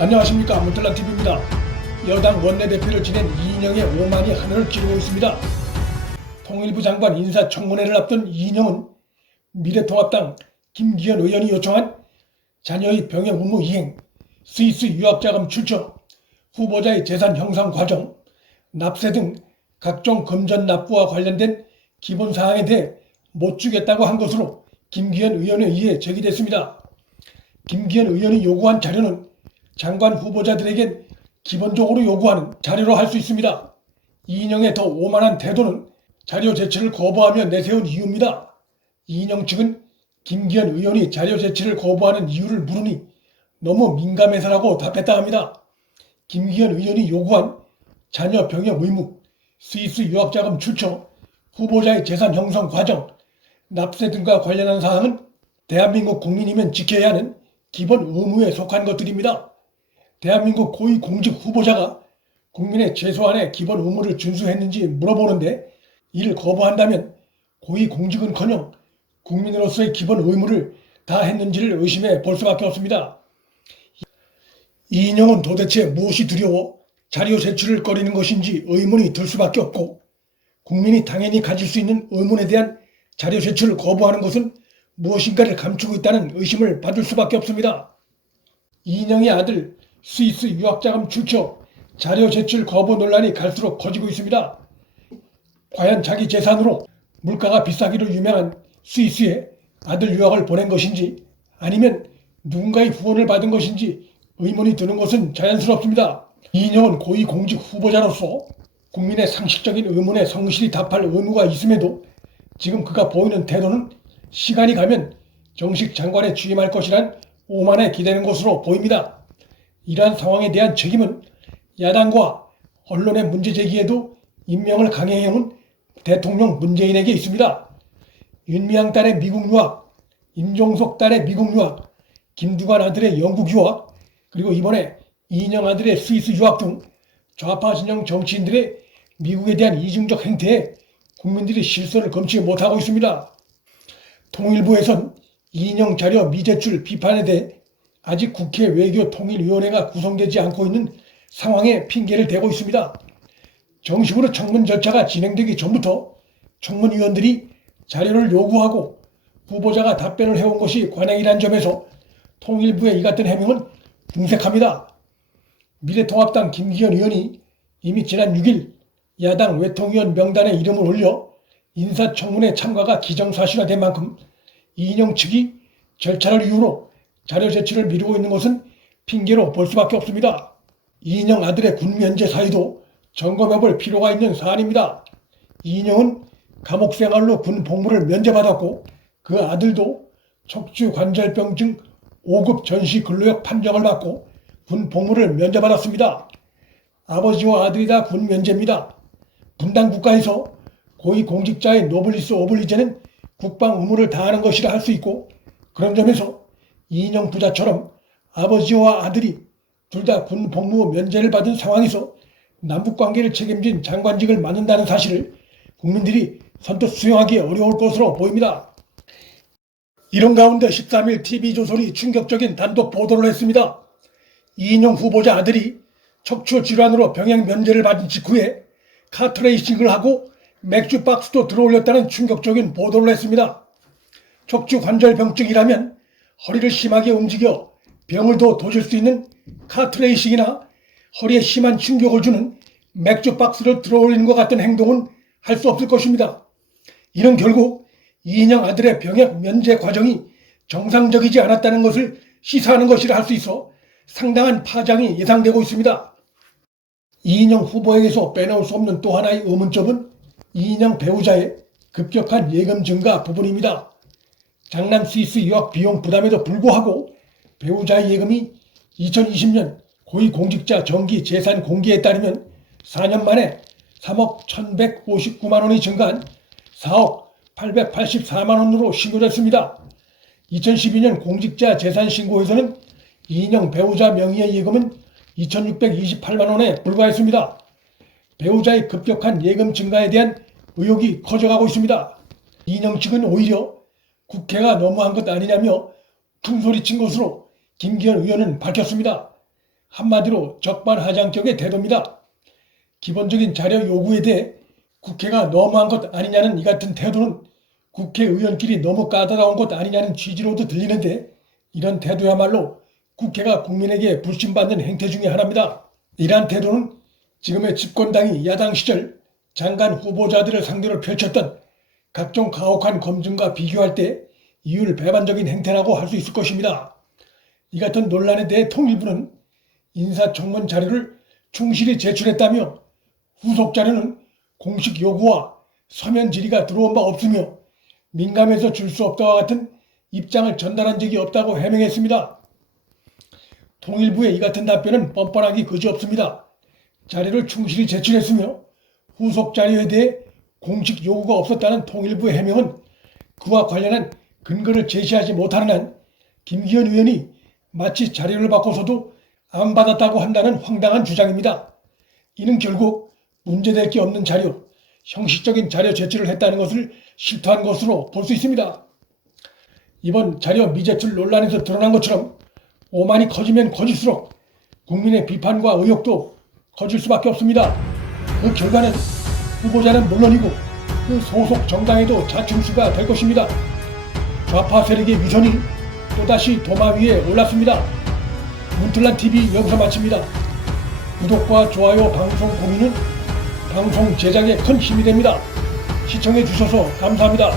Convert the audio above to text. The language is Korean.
안녕하십니까. 문틀란TV입니다. 여당 원내대표를 지낸 이인영의 오만이 하늘을 찌르고 있습니다. 통일부 장관 인사청문회를 앞둔 이인영은 미래통합당 김기현 의원이 요청한 자녀의 병역 의무 이행, 스위스 유학자금 출처, 후보자의 재산 형성 과정, 납세 등 각종 금전 납부와 관련된 기본사항에 대해 못 주겠다고 한 것으로 김기현 의원에 의해 제기됐습니다. 김기현 의원이 요구한 자료는 장관 후보자들에겐 기본적으로 요구하는 자료로 할 수 있습니다. 이인영의 더 오만한 태도는 자료 제출을 거부하며 내세운 이유입니다. 이인영 측은 김기현 의원이 자료 제출을 거부하는 이유를 물으니 너무 민감해서라고 답했다 합니다. 김기현 의원이 요구한 자녀 병역 의무, 스위스 유학자금 출처, 후보자의 재산 형성 과정, 납세 등과 관련한 사항은 대한민국 국민이면 지켜야 하는 기본 의무에 속한 것들입니다. 대한민국 고위공직 후보자가 국민의 최소한의 기본 의무를 준수했는지 물어보는데 이를 거부한다면 고위공직은커녕 국민으로서의 기본 의무를 다 했는지를 의심해 볼 수밖에 없습니다. 이인영은 도대체 무엇이 두려워 자료 제출을 꺼리는 것인지 의문이 들 수밖에 없고, 국민이 당연히 가질 수 있는 의문에 대한 자료 제출을 거부하는 것은 무엇인가를 감추고 있다는 의심을 받을 수밖에 없습니다. 이인영의 아들 스위스 유학자금 출처 자료 제출 거부 논란이 갈수록 커지고 있습니다. 과연 자기 재산으로 물가가 비싸기로 유명한 스위스에 아들 유학을 보낸 것인지 아니면 누군가의 후원을 받은 것인지 의문이 드는 것은 자연스럽습니다. 이인영은 고위공직 후보자로서 국민의 상식적인 의문에 성실히 답할 의무가 있음에도 지금 그가 보이는 태도는 시간이 가면 정식 장관에 취임할 것이란 오만에 기대는 것으로 보입니다. 이러한 상황에 대한 책임은 야당과 언론의 문제 제기에도 임명을 강행해온 대통령 문재인에게 있습니다. 윤미향 딸의 미국 유학, 임종석 딸의 미국 유학, 김두관 아들의 영국 유학, 그리고 이번에 이인영 아들의 스위스 유학 등 좌파 진영 정치인들의 미국에 대한 이중적 행태에 국민들이 실선을 검지 못하고 있습니다. 통일부에선 이인영 자료 미제출 비판에 대해 아직 국회 외교통일위원회가 구성되지 않고 있는 상황에 핑계를 대고 있습니다. 정식으로 청문 절차가 진행되기 전부터 청문위원들이 자료를 요구하고 후보자가 답변을 해온 것이 관행이란 점에서 통일부의 이 같은 해명은 궁색합니다. 미래통합당 김기현 의원이 이미 지난 6일 야당 외통위원 명단에 이름을 올려 인사청문회 참가가 기정사실화된 만큼 이인영 측이 절차를 이유로 자료 제출을 미루고 있는 것은 핑계로 볼 수밖에 없습니다. 이인영 아들의 군 면제 사유도 점검해볼 필요가 있는 사안입니다. 이인영은 감옥 생활로 군 복무를 면제받았고 그 아들도 척추관절병증 5급 전시 근로역 판정을 받고 군 복무를 면제받았습니다. 아버지와 아들이 다 군 면제입니다. 분단 국가에서 고위공직자의 노블리스 오블리제는 국방 의무를 다하는 것이라 할 수 있고, 그런 점에서 이인영 부자처럼 아버지와 아들이 둘 다 군 복무 면제를 받은 상황에서 남북관계를 책임진 장관직을 맡는다는 사실을 국민들이 선뜻 수용하기 어려울 것으로 보입니다. 이런 가운데 13일 TV조선이 충격적인 단독 보도를 했습니다. 이인영 후보자 아들이 척추 질환으로 병역 면제를 받은 직후에 카트레이싱을 하고 맥주 박스도 들어올렸다는 충격적인 보도를 했습니다. 척추 관절병증이라면 허리를 심하게 움직여 병을 더 도질 수 있는 카트레이싱이나 허리에 심한 충격을 주는 맥주 박스를 들어올리는 것 같은 행동은 할 수 없을 것입니다. 이는 결국 이인영 아들의 병역 면제 과정이 정상적이지 않았다는 것을 시사하는 것이라 할 수 있어 상당한 파장이 예상되고 있습니다. 이인영 후보에게서 빼놓을 수 없는 또 하나의 의문점은 이인영 배우자의 급격한 예금 증가 부분입니다. 장남 스위스 유학 비용 부담에도 불구하고 배우자의 예금이 2020년 고위공직자 정기 재산 공개에 따르면 4년 만에 3억 1,159만 원이 증가한 4억 884만 원으로 신고됐습니다. 2012년 공직자 재산 신고에서는 이인영 배우자 명의의 예금은 2,628만 원에 불과했습니다. 배우자의 급격한 예금 증가에 대한 의혹이 커져가고 있습니다. 이인영 측은 오히려 국회가 너무한 것 아니냐며 큰소리친 것으로 김기현 의원은 밝혔습니다. 한마디로 적반하장격의 태도입니다. 기본적인 자료 요구에 대해 국회가 너무한 것 아니냐는 이 같은 태도는 국회의원끼리 너무 까다로운 것 아니냐는 취지로도 들리는데, 이런 태도야말로 국회가 국민에게 불신받는 행태 중의 하나입니다. 이러한 태도는 지금의 집권당이 야당 시절 장관 후보자들을 상대로 펼쳤던 각종 가혹한 검증과 비교할 때 이율 배반적인 행태라고 할 수 있을 것입니다. 이 같은 논란에 대해 통일부는 인사청문 자료를 충실히 제출했다며, 후속 자료는 공식 요구와 서면 질의가 들어온 바 없으며 민감해서 줄 수 없다와 같은 입장을 전달한 적이 없다고 해명했습니다. 통일부의 이 같은 답변은 뻔뻔하기 그지없습니다. 자료를 충실히 제출했으며 후속 자료에 대해 공식 요구가 없었다는 통일부의 해명은 그와 관련한 근거를 제시하지 못하는 한 김기현 의원이 마치 자료를 받고서도 안 받았다고 한다는 황당한 주장입니다. 이는 결국 문제될 게 없는 자료, 형식적인 자료 제출을 했다는 것을 실토한 것으로 볼 수 있습니다. 이번 자료 미제출 논란에서 드러난 것처럼 오만이 커지면 커질수록 국민의 비판과 의혹도 커질 수밖에 없습니다. 그 결과는 후보자는 물론이고 그 소속 정당에도 자충수가 될 것입니다. 좌파 세력의 위선이 또다시 도마 위에 올랐습니다. 문틀란TV 여기서 마칩니다. 구독과 좋아요, 방송 공유는 방송 제작에 큰 힘이 됩니다. 시청해 주셔서 감사합니다.